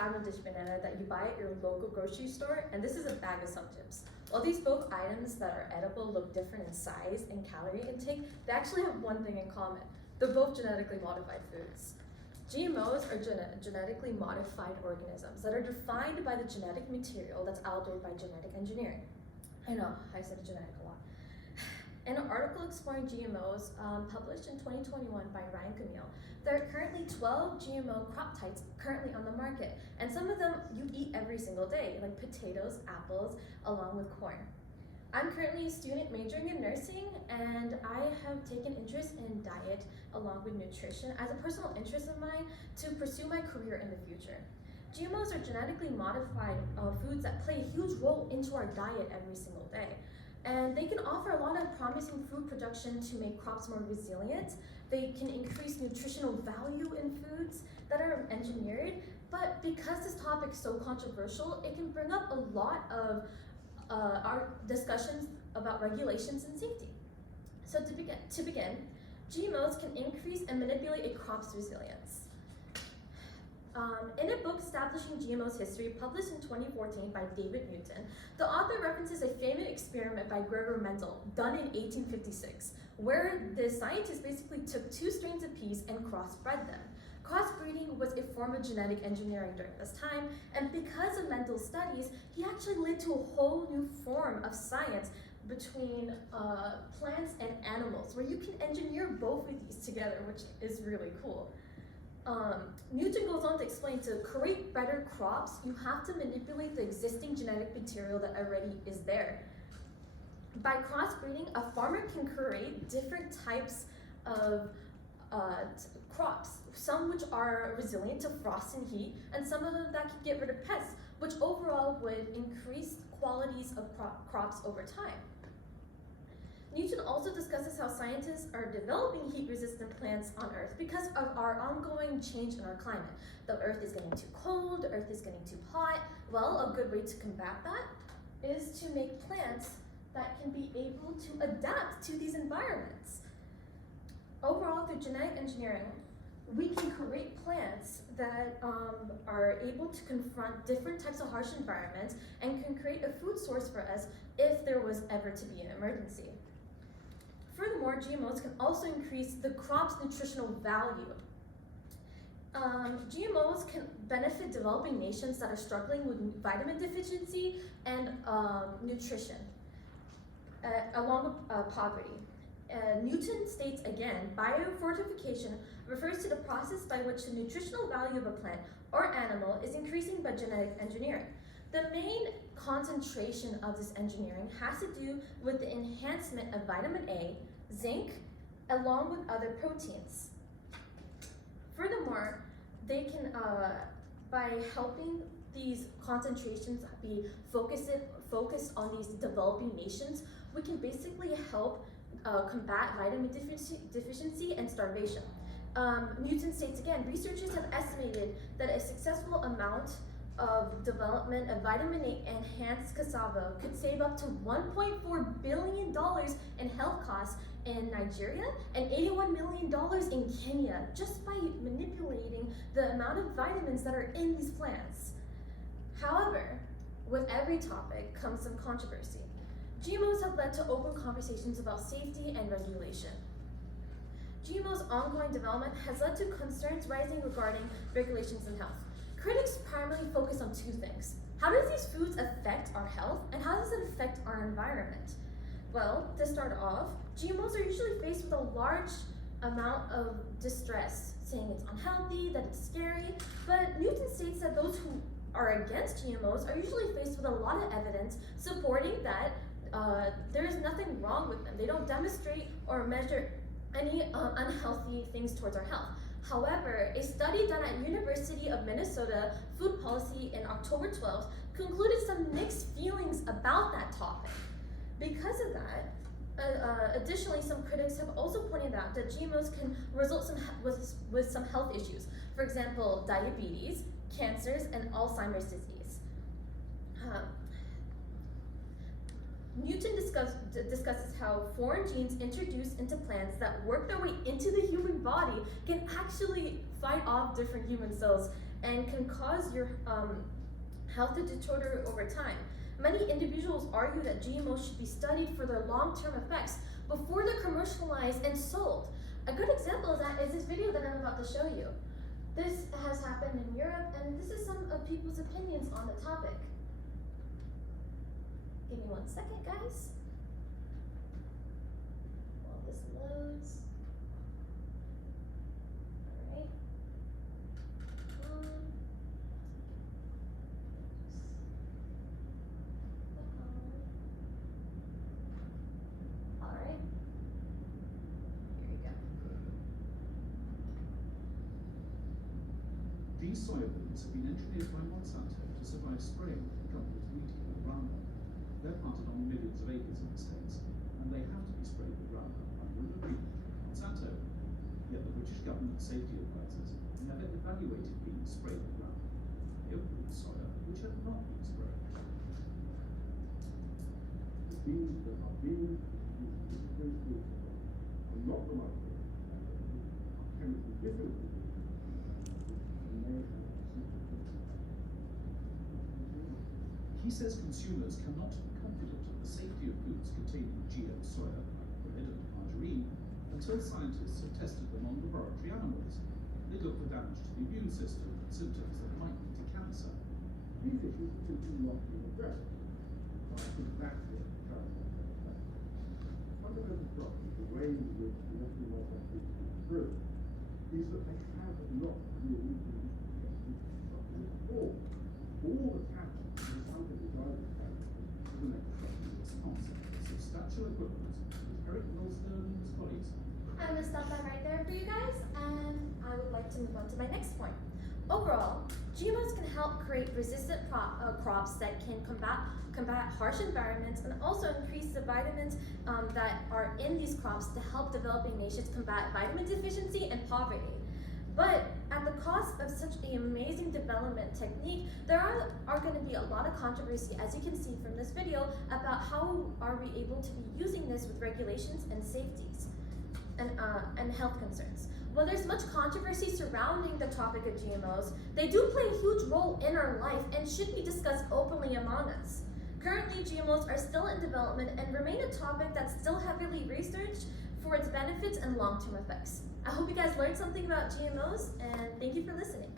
Cavendish banana that you buy at your local grocery store, and this is a bag of Sun Chips. While these both items that are edible look different in size and calorie intake, they actually have one thing in common. They're both genetically modified foods. GMOs are genetically modified organisms that are defined by the genetic material that's altered by genetic engineering. I know, I said genetic a lot. In an article exploring GMOs published in 2021 by Ryan Camille, there are currently 12 GMO crop types currently on the market, and some of them you eat every single day, like potatoes, apples, along with corn. I'm currently a student majoring in nursing, and I have taken interest in diet along with nutrition as a personal interest of mine to pursue my career in the future. GMOs are genetically modified foods that play a huge role into our diet every single day. And they can offer a lot of promising food production to make crops more resilient. They can increase nutritional value in foods that are engineered, but because this topic is so controversial, it can bring up a lot of our discussions about regulations and safety. So to begin, GMOs can increase and manipulate a crop's resilience. In a book establishing GMO's history, published in 2014 by David Newton, the author references a famous experiment by Gregor Mendel, done in 1856, where the scientists basically took 2 strains of peas and crossbred them. Crossbreeding was a form of genetic engineering during this time, and because of Mendel's studies, he actually led to a whole new form of science between plants and animals, where you can engineer both of these together, which is really cool. Newton goes on to explain to create better crops, you have to manipulate the existing genetic material that already is there. By crossbreeding, a farmer can create different types of crops, some which are resilient to frost and heat, and some of them that can get rid of pests, which overall would increase qualities of crops over time. Newton also discusses how scientists are developing heat-resistant plants on Earth because of our ongoing change in our climate. The Earth is getting too cold, the Earth is getting too hot. Well, a good way to combat that is to make plants that can be able to adapt to these environments. Overall, through genetic engineering, we can create plants that are able to confront different types of harsh environments and can create a food source for us if there was ever to be an emergency. Furthermore, GMOs can also increase the crop's nutritional value. GMOs can benefit developing nations that are struggling with vitamin deficiency and nutrition, along with poverty. Newton states again, biofortification refers to the process by which the nutritional value of a plant or animal is increasing by genetic engineering. The main concentration of this engineering has to do with the enhancement of vitamin A, zinc, along with other proteins. Furthermore, they can, by helping these concentrations be focused on these developing nations, we can basically help combat vitamin deficiency and starvation. Newton states again, researchers have estimated that a successful amount of development of vitamin A enhanced cassava could save up to $1.4 billion in health costs in Nigeria and $81 million in Kenya just by manipulating the amount of vitamins that are in these plants. However, with every topic comes some controversy. GMOs have led to open conversations about safety and regulation. GMO's ongoing development has led to concerns rising regarding regulations in health. Critics primarily focus on 2 things. How do these foods affect our health, and how does it affect our environment? Well, to start off, GMOs are usually faced with a large amount of distress, saying it's unhealthy, that it's scary, but Newton states that those who are against GMOs are usually faced with a lot of evidence supporting that there is nothing wrong with them. They don't demonstrate or measure any unhealthy things towards our health. However, a study done at University of Minnesota Food Policy in October 12th concluded some mixed feelings about that topic. Because of that, additionally, some critics have also pointed out that GMOs can result with some health issues. For example, diabetes, cancers, and Alzheimer's disease. Newton discusses how foreign genes introduced into plants that work their way into the human body can actually fight off different human cells and can cause your health to deteriorate over time. Many individuals argue that GMOs should be studied for their long-term effects before they're commercialized and sold. A good example of that is this video that I'm about to show you. This has happened in Europe, and this is some of people's opinions on the topic. Give me 1 second, guys. While this loads. Alright. Alright. Here we go. These soya beans have been engineered by Monsanto to survive spraying coupled with weeding and Roundup. They're planted on millions of acres in the States, and they have to be sprayed with Roundup under an agreement with Monsanto. Yet the British government safety advisors never evaluated beans sprayed with Roundup. They approved soya which had not been sprayed. The beans that are being used are not the ones that are chemically different. He says consumers cannot be confident of the safety of foods containing GM soya, like bread and margarine, until scientists have tested them on laboratory animals. They look for damage to the immune system and symptoms that might lead to cancer. These issues are simply not being addressed. I think that's what the challenge is. Fundamental problem, the way in which the Western market is through, is that they have not really been before. All the talent in something that I would say The next question in response is substantial equivalent with Eric Milstone and his colleagues. I'm going to stop that right there for you guys, and I would like to move on to my next point. Overall, GMOs can help create resistant crops that can combat harsh environments and also increase the vitamins that are in these crops to help developing nations combat vitamin deficiency and poverty. But at the cost of such an amazing development technique, there are going to be a lot of controversy, as you can see from this video, about how are we able to be using this with regulations and safeties and health concerns. While there's much controversy surrounding the topic of GMOs, they do play a huge role in our life and should be discussed openly among us. Currently, GMOs are still in development and remain a topic that's still heavily researched for its benefits and long-term effects. I hope you guys learned something about GMOs, and thank you for listening.